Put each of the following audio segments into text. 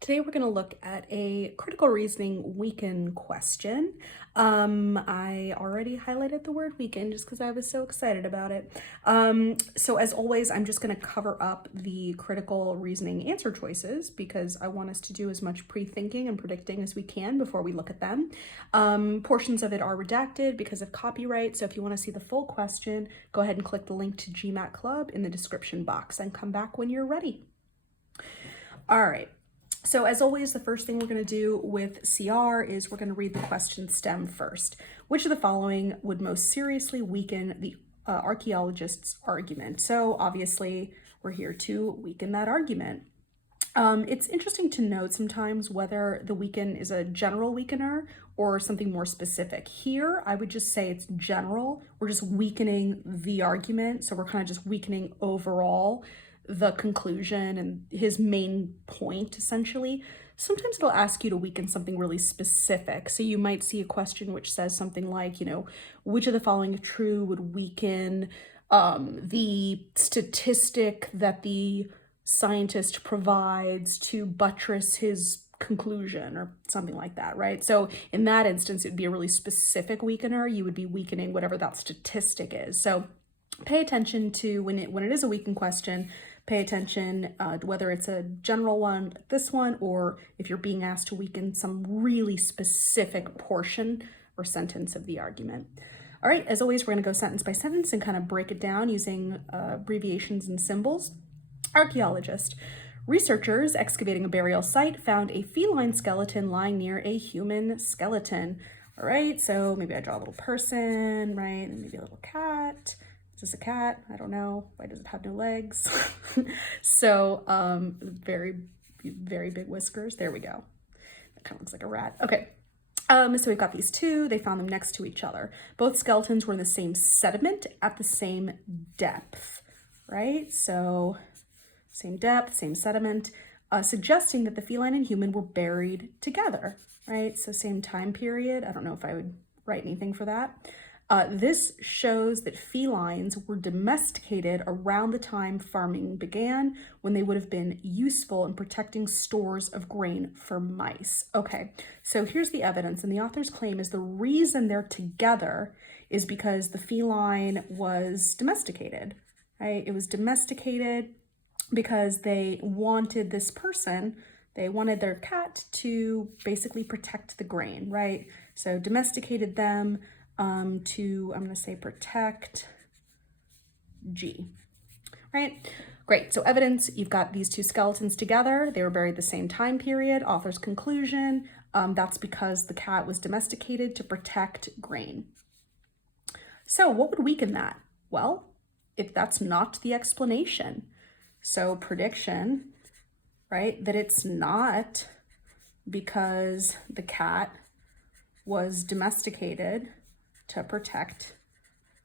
Today we're going to look at a critical reasoning weekend question. I already highlighted the word weekend just because I was so excited about it. So as always, I'm just going to cover up the critical reasoning answer choices because I want us to do as much pre-thinking and predicting as we can before we look at them. Portions of it are redacted because of copyright, so if you want to see the full question, go ahead and click the link to GMATClub in the description box and come back when you're ready. All right. So as always, the first thing we're going to do with CR is we're going to read the question stem first. Which of the following would most seriously weaken the archaeologist's argument? So obviously, we're here to weaken that argument. It's interesting to note sometimes whether the weaken is a general weakener or something more specific. Here, I would just say it's general. We're just weakening the argument, so we're kind of just weakening overall the conclusion and his main point, essentially. Sometimes it'll ask you to weaken something really specific. So you might see a question which says something like, which of the following if true would weaken the statistic that the scientist provides to buttress his conclusion or something like that, right? So in that instance, it would be a really specific weakener. You would be weakening whatever that statistic is. So pay attention to when it is a weakened question. Pay attention whether it's a general one, this one, or if you're being asked to weaken some really specific portion or sentence of the argument. All right, as always, we're going to go sentence by sentence and kind of break it down using abbreviations and symbols. Archaeologist. Researchers excavating a burial site found a feline skeleton lying near a human skeleton. All right, so maybe I draw a little person, right, and maybe a little cat. Is this a cat? I don't know. Why does it have no legs? So very, very big whiskers. There we go. That kind of looks like a rat. Okay. So we've got these two. They found them next to each other. Both skeletons were in the same sediment at the same depth, right? So same depth, same sediment, suggesting that the feline and human were buried together, right? So same time period. I don't know if I would write anything for that. This shows that felines were domesticated around the time farming began, when they would have been useful in protecting stores of grain for mice. Okay, so here's the evidence, and the author's claim is the reason they're together is because the feline was domesticated, right? It was domesticated because they wanted this person, they wanted their cat to basically protect the grain, right? So domesticated them to, I'm going to say protect G, right? Great, so evidence, you've got these two skeletons together. They were buried the same time period. Author's conclusion, that's because the cat was domesticated to protect grain. So what would weaken that? Well, if that's not the explanation. So prediction, right, that it's not because the cat was domesticated to protect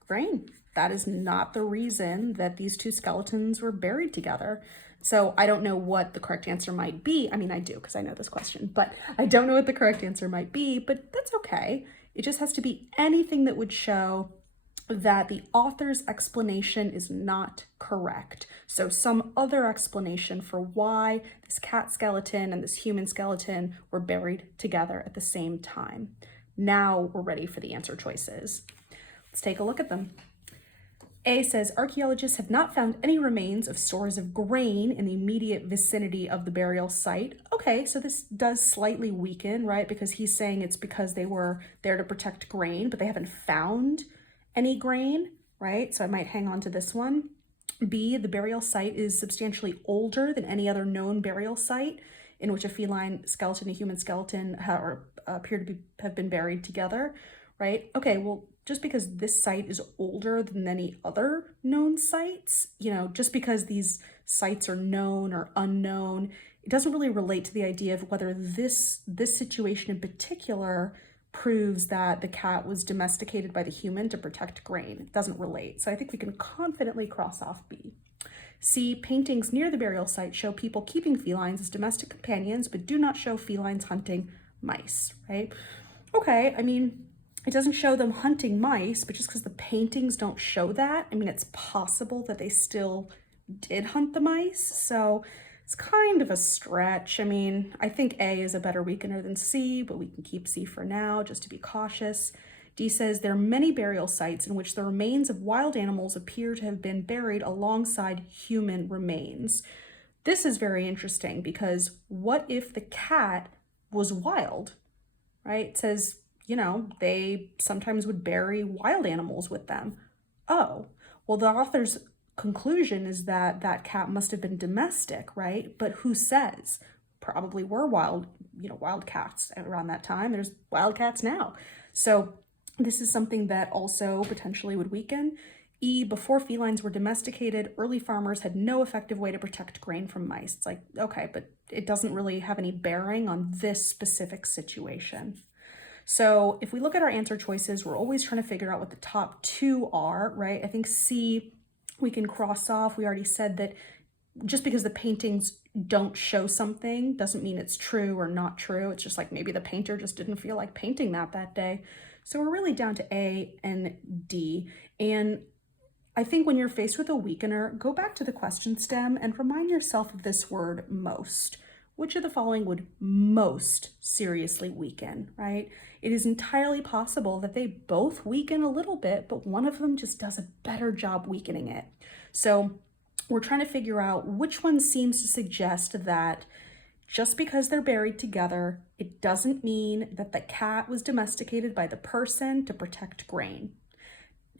grain. That is not the reason that these two skeletons were buried together. So I don't know what the correct answer might be. I mean, I do because I know this question, but I don't know what the correct answer might be, but that's okay. It just has to be anything that would show that the author's explanation is not correct. So some other explanation for why this cat skeleton and this human skeleton were buried together at the same time. Now we're ready for the answer choices. Let's take a look at them. A says, archaeologists have not found any remains of stores of grain in the immediate vicinity of the burial site. Okay, so this does slightly weaken, right? Because he's saying it's because they were there to protect grain, but they haven't found any grain, right? So I might hang on to this one. B, the burial site is substantially older than any other known burial site in which a feline skeleton and a human skeleton appear to have been buried together, right? Okay, well, just because this site is older than any other known sites, just because these sites are known or unknown, it doesn't really relate to the idea of whether this situation in particular proves that the cat was domesticated by the human to protect grain. It doesn't relate. So I think we can confidently cross off B. C, paintings near the burial site show people keeping felines as domestic companions, but do not show felines hunting mice, right? Okay, I mean, it doesn't show them hunting mice, but just because the paintings don't show that, I mean, it's possible that they still did hunt the mice. So It's kind of a stretch. I mean, I think A is a better weakener than C, but we can keep C for now just to be cautious. D says there are many burial sites in which the remains of wild animals appear to have been buried alongside human remains. This is very interesting because what if the cat was wild, right? It says, you know, they sometimes would bury wild animals with them. Oh, well, the author's conclusion is that that cat must have been domestic, right? But who says? Probably were wild cats around that time. There's wild cats now. So this is something that also potentially would weaken. E, before felines were domesticated, early farmers had no effective way to protect grain from mice. It's like, okay, but it doesn't really have any bearing on this specific situation. So if we look at our answer choices, we're always trying to figure out what the top two are, right? I think C, we can cross off. We already said that just because the paintings don't show something doesn't mean it's true or not true. It's just like maybe the painter just didn't feel like painting that day. So we're really down to A and D. And I think when you're faced with a weakener, go back to the question stem and remind yourself of this word most. Which of the following would most seriously weaken, right? It is entirely possible that they both weaken a little bit, but one of them just does a better job weakening it. So we're trying to figure out which one seems to suggest that just because they're buried together, it doesn't mean that the cat was domesticated by the person to protect grain.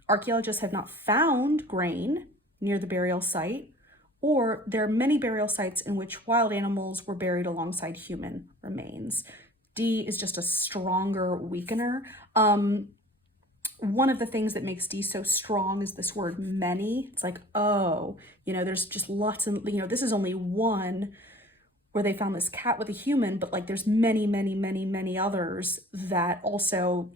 Archaeologists have not found grain near the burial site, or there are many burial sites in which wild animals were buried alongside human remains. D is just a stronger weakener. One of the things that makes D so strong is this word many. It's like, oh, there's just lots of, this is only one where they found this cat with a human, but like there's many, many, many, many others that also,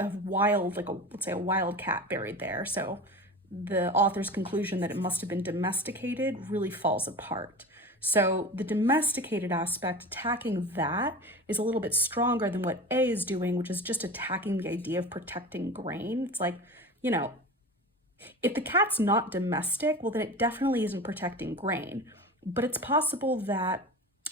have wild, let's say a wild cat buried there. So the author's conclusion that it must have been domesticated really falls apart. So the domesticated aspect, attacking that, is a little bit stronger than what A is doing, which is just attacking the idea of protecting grain. It's like, if the cat's not domestic, well, then it definitely isn't protecting grain. But it's possible that,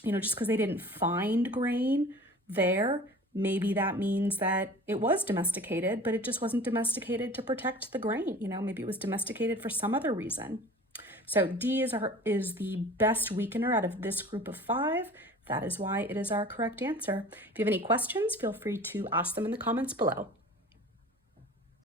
just because they didn't find grain there, maybe that means that it was domesticated, but it just wasn't domesticated to protect the grain. Maybe it was domesticated for some other reason. So D is the best weakener out of this group of 5. That is why it is our correct answer. If you have any questions, feel free to ask them in the comments below.